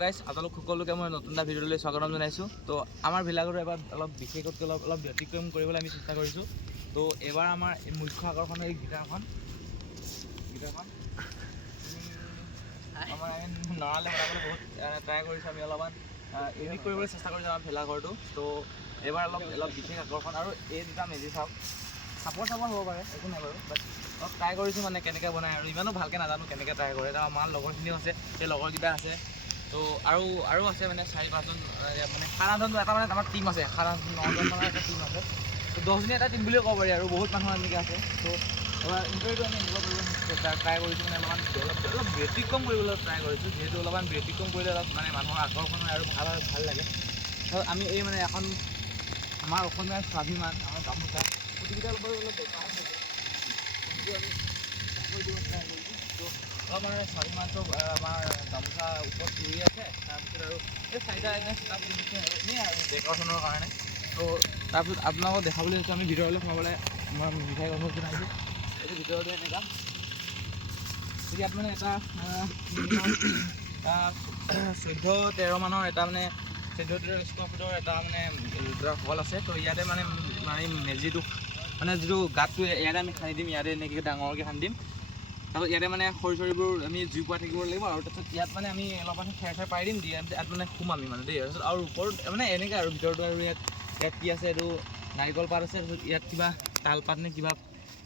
Guys আপোনালোক সকলোকে মই নতুন এটা ভিডিঅ'লৈ স্বাগতম জনাইছোঁ। তো আমাৰ ভিলাঘৰটো এবাৰ অলপ বিশেষতকৈ অলপ ব্যতিক্ৰম কৰিবলৈ আমি চেষ্টা কৰিছোঁ। তো এইবাৰ আমাৰ মুখ্য আকৰ্ষণ এই গিটাৰখন আমাৰ নৰালে বনাবলৈ বহুত ট্ৰাই কৰিছোঁ। আমি অলপমান ইউনিক কৰিবলৈ চেষ্টা কৰিছোঁ আমাৰ ভেলাঘৰটো। তো এইবাৰ অলপ বিশেষ আকৰ্ষণ আৰু এই দুটা মেজি চাওক, চাপৰ হ'ব পাৰে, একো নাই বাৰু, বাট অলপ ট্ৰাই কৰিছোঁ মানে কেনেকৈ বনায় আৰু ইমানো ভালকৈ নাজানো কেনেকৈ ট্ৰাই কৰে। তাৰ আমাৰ লগৰখিনিও আছে, সেই লগৰকেইটা আছে। তো আৰু আছে মানে 4-5জন মানে 7-8জন এটা মানে আমাৰ টিম আছে, 7-9জন মানৰ এটা টিম আছে। তো 10জনী এটা টিম বুলিও ক'ব পাৰি আৰু বহুত মানুহ এনেকৈ আছে। তো এবাৰ ইণ্টাৰভিউটো আমি এনেকুৱা কৰিব ট্ৰাই কৰিছোঁ, মানে অলপমান অলপ ব্যতিক্ৰম কৰিবলৈ ট্ৰাই কৰিছোঁ। যিহেতু অলপমান ব্যতিক্ৰম কৰিলে অলপ মানে মানুহৰ আকৰ্ষণ হয় আৰু ভাল লাগে। তো আমি এই মানে এখন আমাৰ অসমীয়াৰ স্বাভিমান, আমাৰ গামোচা প্ৰতিকেইটাৰ লগত অলপ দেখা হৈছে, সেইটো আমি কৰি দিব ট্ৰাই কৰিছোঁ। তো অলপ মানে স্বাভিমানটো আমাৰ গামোচা ওপৰত উৰি আছে, তাৰপিছত আৰু এই চাৰিটা এনেই আৰু ডেকৰেশ্যনৰ কাৰণে। তো তাৰপিছত আপোনালোকক দেখাবলৈ লৈছোঁ আমি ভিতৰলৈ সোমাবলৈ মই মিঠাই অনুৰোধ জনাইছোঁ। এইটো ভিতৰতে এনেকুৱা ইয়াত মানে এটা 14-13 মানৰ এটা মানে 14-13 স্কোৱাৰ ফুটৰ এটা মানে হল আছে। তো ইয়াতে মানে মেজিটো মানে যিটো গাঁতটো ইয়াতে আমি খান্দি দিম, ইয়াতে এনেকৈ ডাঙৰকৈ খান্দি দিম। তাৰপিছত ইয়াতে মানে খৰিবোৰ আমি জুই পোৱা থাকিব লাগিব আৰু তাৰপিছত ইয়াত মানে আমি অলপমান খেৰ পাৰি দিম, ইয়াত মানে সোম আমি মানে দেই। তাৰপিছত আৰু ওপৰত মানে এনেকৈ আৰু ভিতৰতো আৰু ইয়াত কি আছে, এইটো নাৰিকল পাত আছে। তাৰপিছত ইয়াত কিবা তাল পাত নে কিবা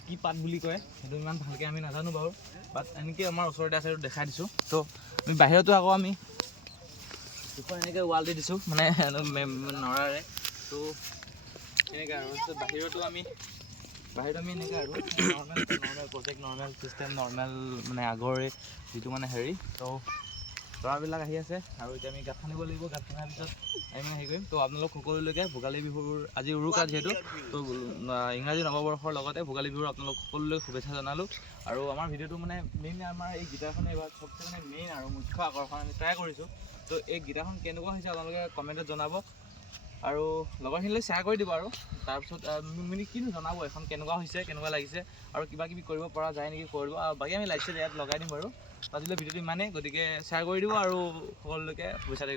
কি পাত বুলি কয় সেইটো ইমান ভালকৈ আমি নাজানো বাৰু, বাট এনেকৈ আমাৰ ওচৰতে আছে, সেইটো দেখাই দিছোঁ। তো আমি বাহিৰতো আকৌ আমি দুখন এনেকৈ ৱাল দি দিছোঁ মানে নৰাৰে। তো এনেকৈ আৰু তাৰপিছত বাহিৰত আমি এনেকৈ আৰু normal project, normal system, normal মানে আগৰে যিটো মানে হেৰি। তো ল'ৰাবিলাক আহি আছে আৰু এতিয়া আমি গাঁত খান্দিব লাগিব। গাঁত খান্দাৰ পিছত আমি মানে হেৰি কৰিম। তো আপোনালোক সকলোলৈকে ভোগালী বিহুৰ আজি উৰুকা যিহেতু, তো ইংৰাজী নৱবৰ্ষৰ লগতে ভোগালী বিহুৰ আপোনালোক সকলোলৈ শুভেচ্ছা জনালোঁ। আৰু আমাৰ ভিডিঅ'টো মানে মেইন আমাৰ এই গিটাৰখনে এইবাৰ চবচে মানে মেইন আৰু মুখ্য আকৰ্ষণ আমি ট্ৰাই কৰিছোঁ। তো এই গিটাৰখন কেনেকুৱা হৈছে আপোনালোকে কমেণ্টত জনাব আৰু লগৰখিনিলৈ শ্বেয়াৰ কৰি দিব। আৰু তাৰপিছত মানে কিনো জনাব এখন কেনেকুৱা হৈছে, কেনেকুৱা লাগিছে আৰু কিবা কিবি কৰিব পৰা যায় নেকি কৰিব। আৰু বাকী আমি লাইট চাইট ইয়াত লগাই দিম বাৰু। আজিলৈ ভিডিঅ'টো ইমানেই, গতিকে শ্বেয়াৰ কৰি দিব আৰু সকলোলৈকে শুভেচ্ছা থাকিব।